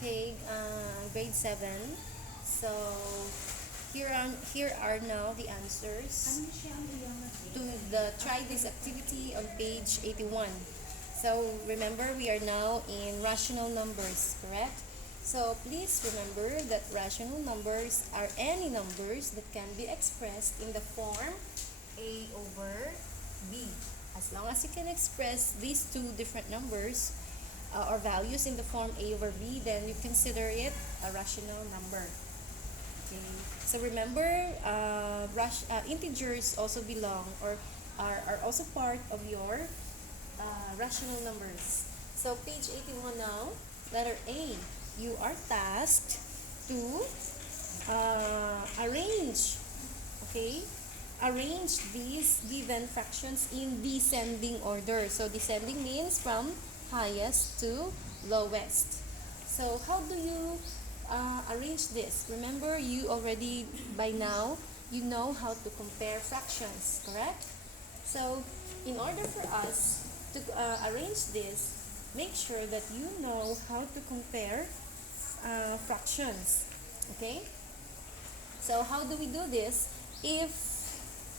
Okay, grade 7. So, here are now the answers to the try this activity on page 81. So, remember we are now in rational numbers, correct? So, please remember that rational numbers are any numbers that can be expressed in the form a over b. As long as you can express these two different numbers, or values in the form a over b, then you consider it a rational number. Okay. So remember, integers also belong or are also part of your rational numbers. So page 81 now, letter A. You are tasked to arrange, okay? Arrange these given fractions in descending order. So descending means from highest to lowest. So how do you arrange this? Remember, you already by now you know how to compare fractions, correct? So in order for us to arrange this, make sure that you know how to compare fractions. Okay? So how do we do this? If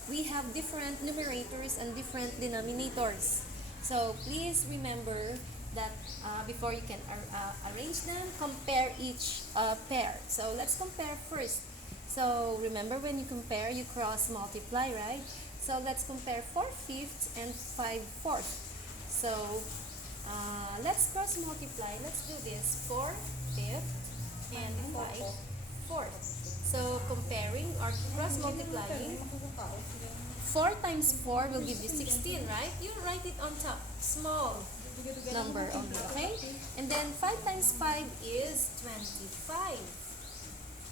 we have different numerators and different denominators. So please remember that before you can arrange them, compare each pair. So let's compare first. So remember, when you compare, you cross multiply, right? So let's compare 4/5 and 5/4. So let's cross multiply. Let's do this. 4/5 and 5/4. So comparing or cross multiplying, 4 times 4 will give you 16, right? You write it on top, small number only, okay? And then 5 times 5 is 25,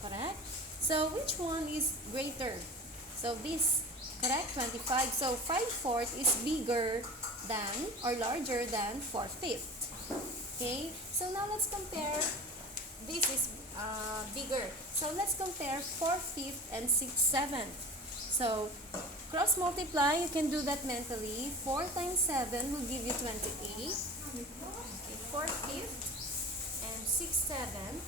correct? So which one is greater? So this, correct? 25. So 5/4 is bigger than or larger than 4/5. Okay? So now let's compare. This is bigger. So let's compare 4/5 and 6/7. So cross multiply, you can do that mentally. 4 times 7 will give you 28. Okay, 4/5 and 6/7.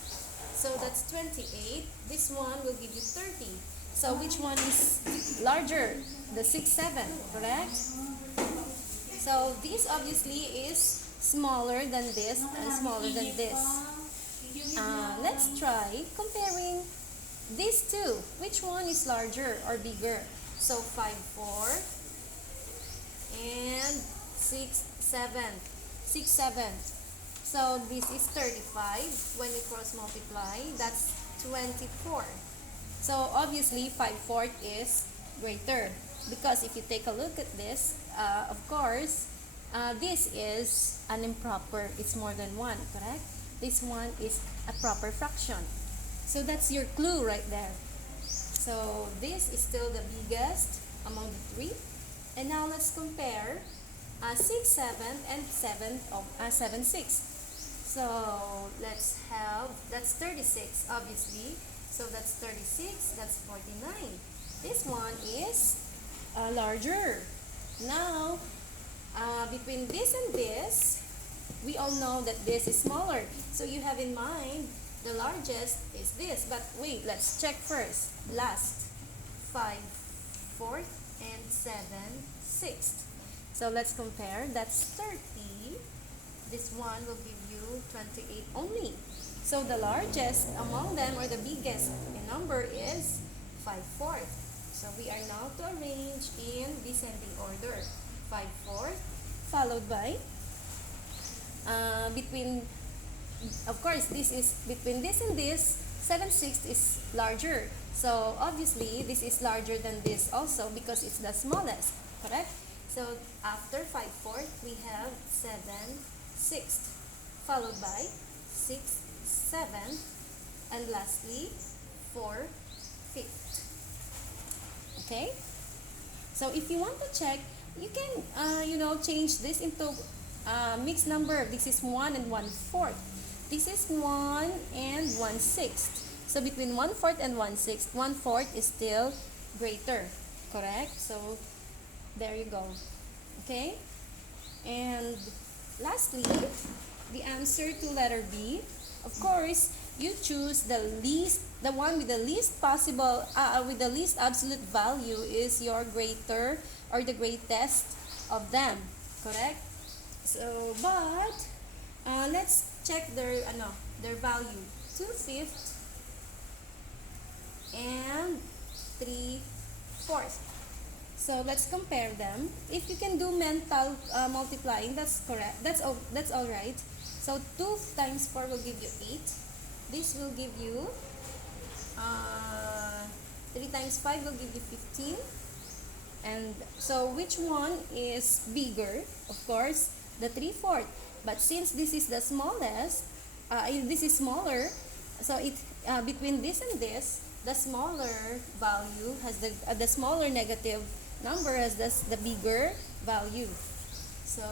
So that's 28. This one will give you 30. So which one is larger? The 6/7, correct? So this obviously is smaller than this and smaller than this. Let's try comparing these two. Which one is larger or bigger? So 5/4 and 6/7. 6/7. So this is 35. When you cross multiply, that's 24. So obviously 5/4 is greater, because if you take a look at this, of course, this is an improper. It's more than one, correct? This one is a proper fraction. So that's your clue right there. So this is still the biggest among the three. And now let's compare 6/7 and 7/6. So let's have, that's 36 obviously. So that's 36, that's 49. This one is larger. Now, between this and this, we all know that this is smaller. So you have in mind the largest is this. But wait, let's check first. Last, 5/4 and 7/6. So let's compare. That's 30. This one will give you 28 only. So the largest among them, or the biggest in number, is 5/4. So we are now to arrange in descending order. 5/4 followed by between, of course, this is between this and this. 7/6 is larger. So obviously this is larger than this also, because it's the smallest, correct? So after 5/4 we have 7/6 followed by 6/7 and lastly 4/5. Okay? So if you want to check, you can change this into mixed number. This is 1 and 1/4. This is 1 and 1/6. So between 1/4 and 1/6, 1/4 is still greater, correct? So there you go. Okay? And lastly, the answer to letter B. Of course, you choose the one with the least possible, with the least absolute value is your greater or the greatest of them, correct? So, but let's check their value. 2/5 and 3/4. So let's compare them. If you can do mental multiplying, that's correct. That's all right. So 2 times 4 will give you 8. This will give you 3 times 5 will give you 15. And so which one is bigger? Of course, the 3/4. But since this is the smallest, this is smaller, so it between this and this, the smaller value has the smaller negative number has the bigger value. So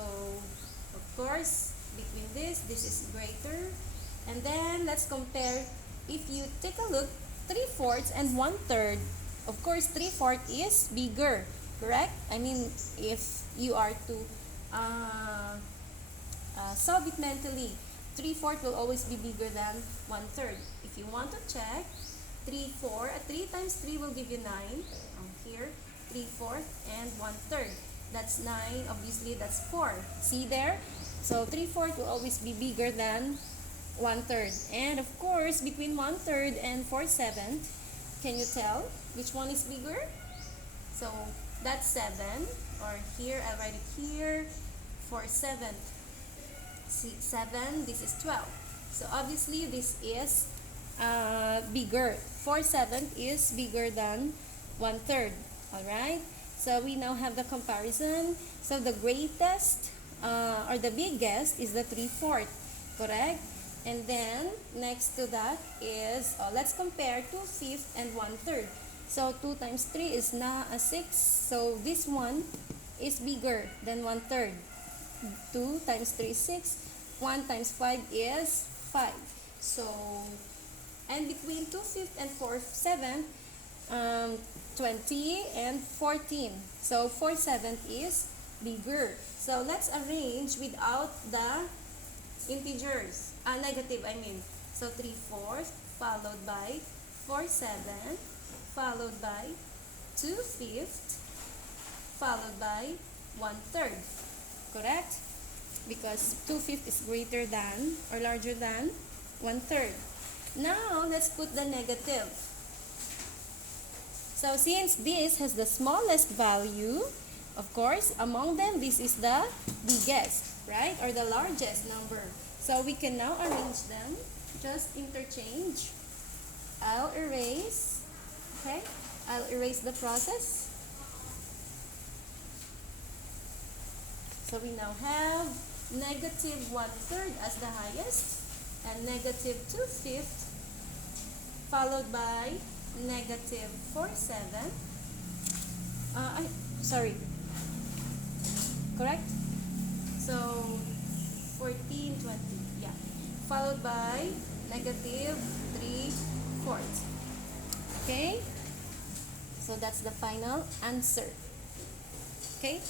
of course, between this is greater. And then let's compare. If you take a look, 3/4 and 1/3. Of course, 3/4 is bigger, correct? I mean, if you are to solve it mentally, 3/4 will always be bigger than 1/3. If you want to check, 3 times 3 will give you 9. Here, 3/4 and 1/3. That's 9. Obviously, that's 4. See there? So 3/4 will always be bigger than 1/3. And of course, between 1/3 and 4/7, can you tell which one is bigger? So that's 7. Or here, I'll write it here. 4/7. See, 7. This is 12. So obviously, this is bigger. 4/7 is bigger than 1/3. Alright? So we now have the comparison. So the greatest or the biggest is the 3/4. Correct? And then next to that is, let's compare 2/5 and 1/3. So 2 times 3 is 6. So this one is bigger than 1/3. 2 times 3 is 6. 1 times 5 is 5. So, and between 2/5 and 4/7, 20 and 14. So 4/7 is bigger. So let's arrange without the integers. Negative, I mean. So 3/4 followed by 4/7 followed by 2/5 followed by 1/3. Correct? Because 2/5 is greater than or larger than 1/3. Now, let's put the negative. So, since this has the smallest value, of course, among them, this is the biggest, right? Or the largest number. So, we can now arrange them. Just interchange. I'll erase. Okay? I'll erase the process. So, we now have negative 1/3 as the highest and negative 2/5 followed by negative 4/7. Sorry. Correct? So 14, 20. Yeah. Followed by negative 3/4. Okay? So that's the final answer. Okay?